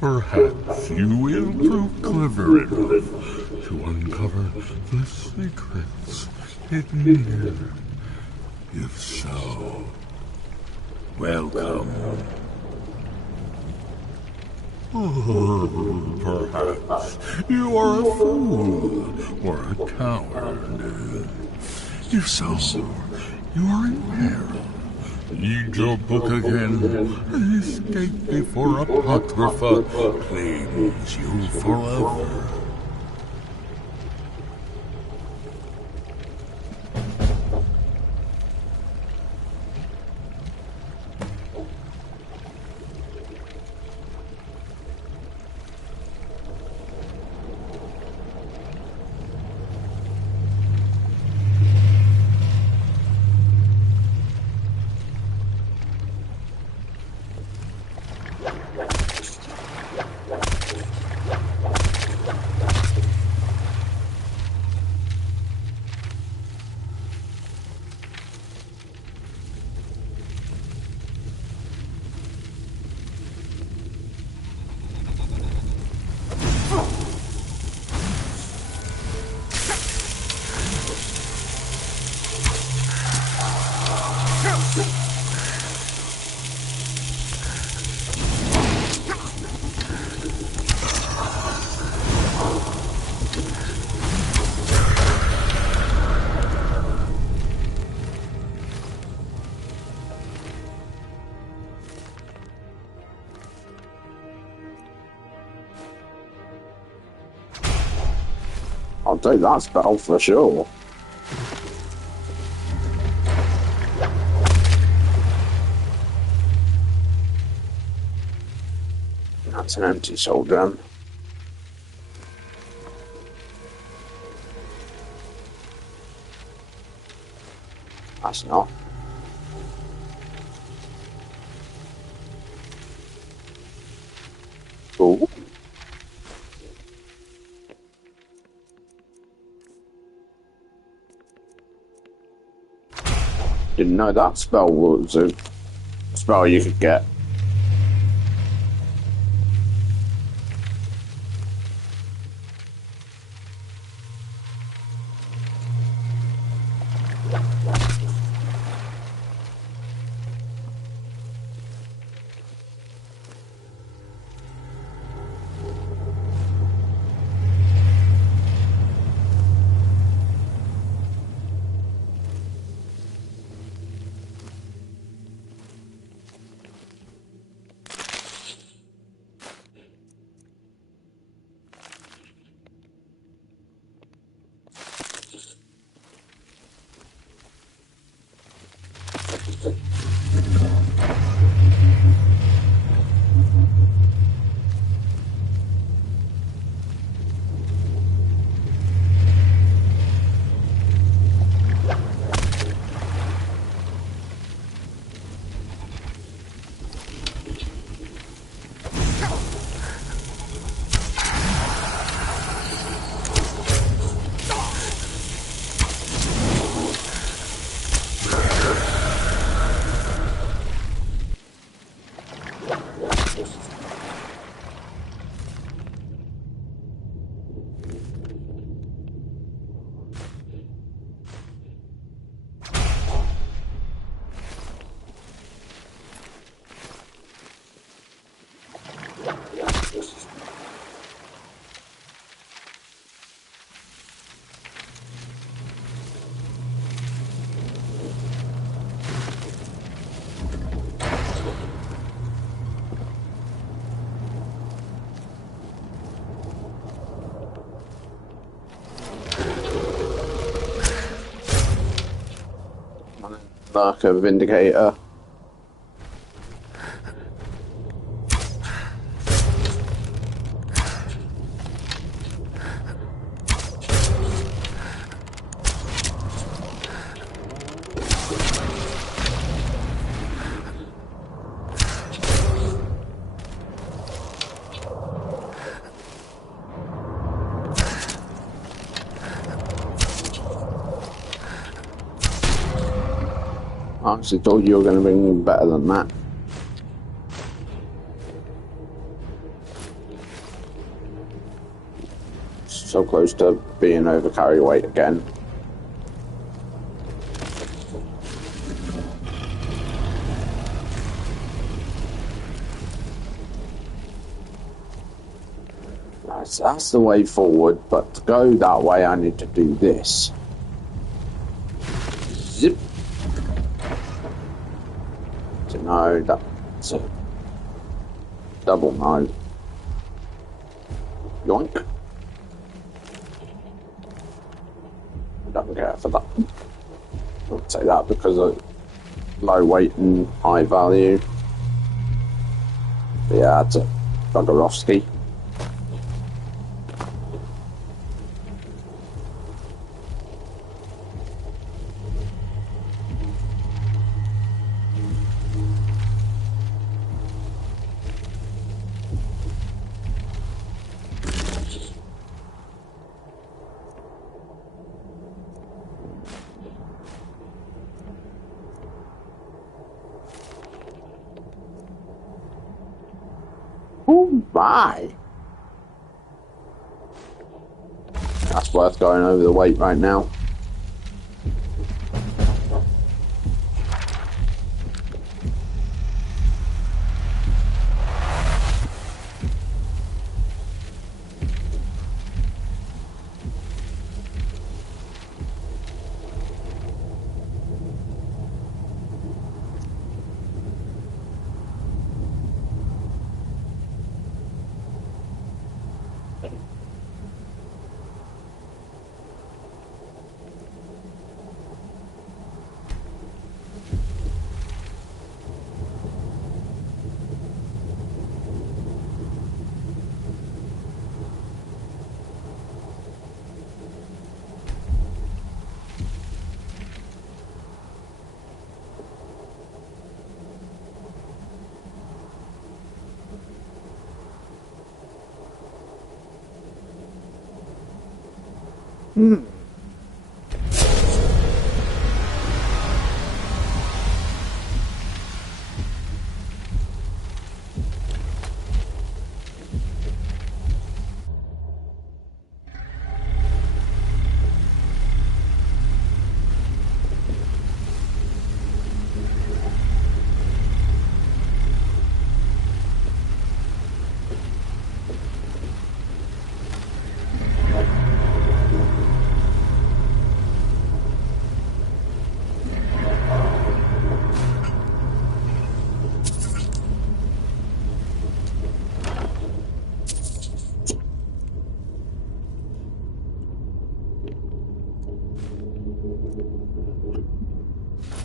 Perhaps you will prove clever enough to uncover the secrets hidden here If so, welcome. Perhaps you are a fool or a coward. If so, you are in peril. Read your book again and escape before Apocrypha claims you forever. I'll take that spell for sure. That's an empty soul gem. That's not. Cool. Didn't know that spell was a spell you could get. Like a Vindicator. I actually thought you were going to bring better than that. So close to being over carry weight again. So that's the way forward, but to go that way I need to do this. Zip. So no, that's a double no. Yoink. Don't care for that. I'll say that because of low weight and high value. But yeah, that's a buggerovski. Oh my! That's worth going over the weight right now.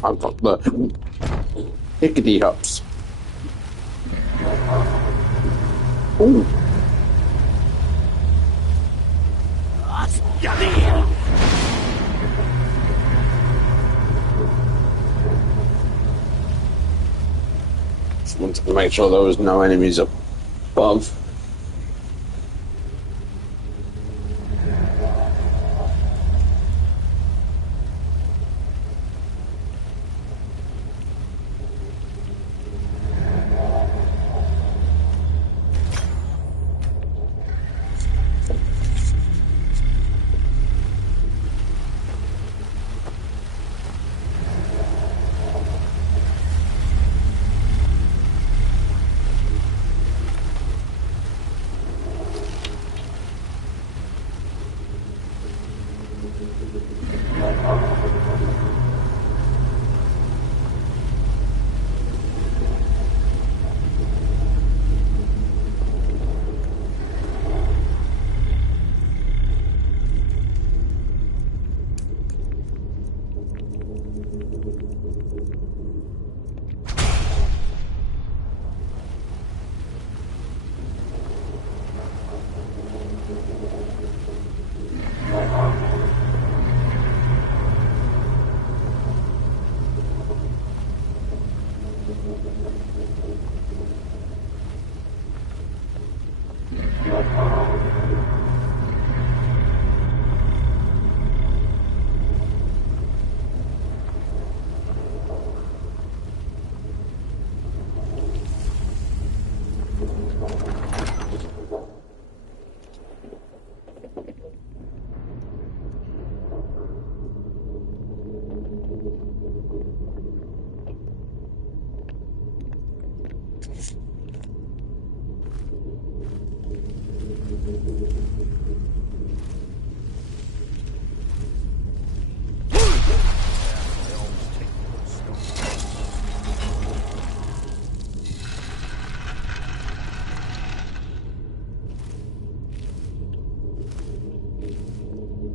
I've got the hickety hops. Ooh. Just wanted to make sure there was no enemies above.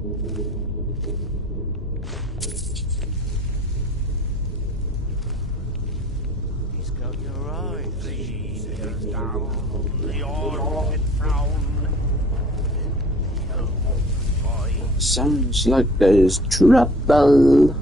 He's got your eyes. He stares down the orchid frown. Sounds like there's trouble.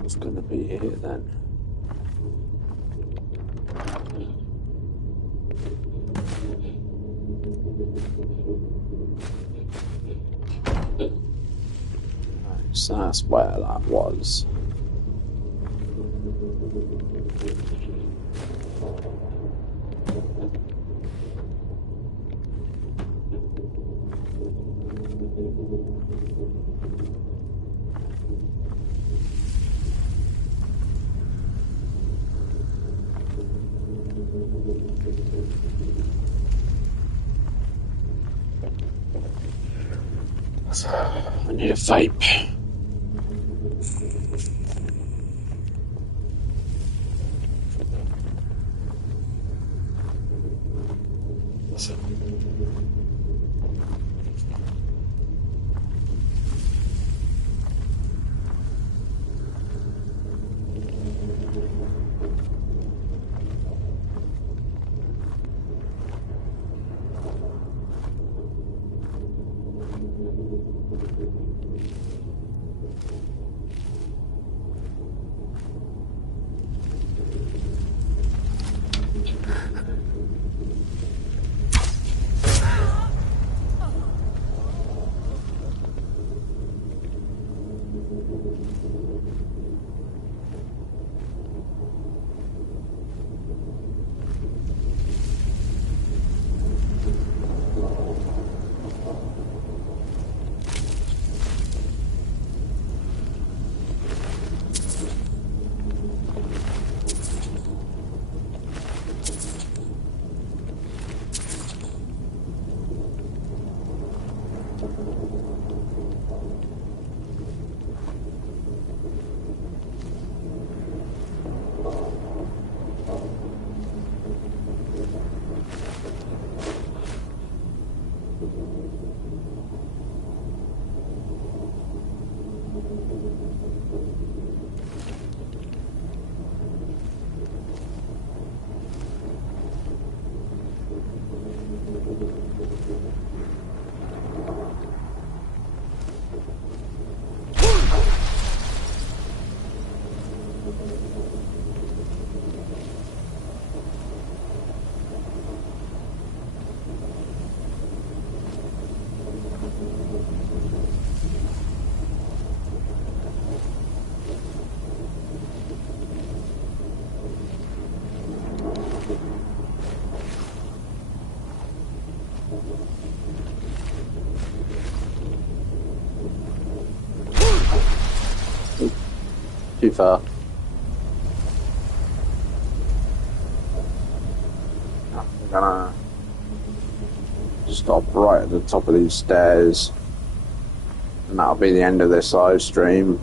What's gonna be here then? Right, so that's where that was. I need a vape. Too far. I'm gonna stop right at the top of these stairs, and that'll be the end of this live stream.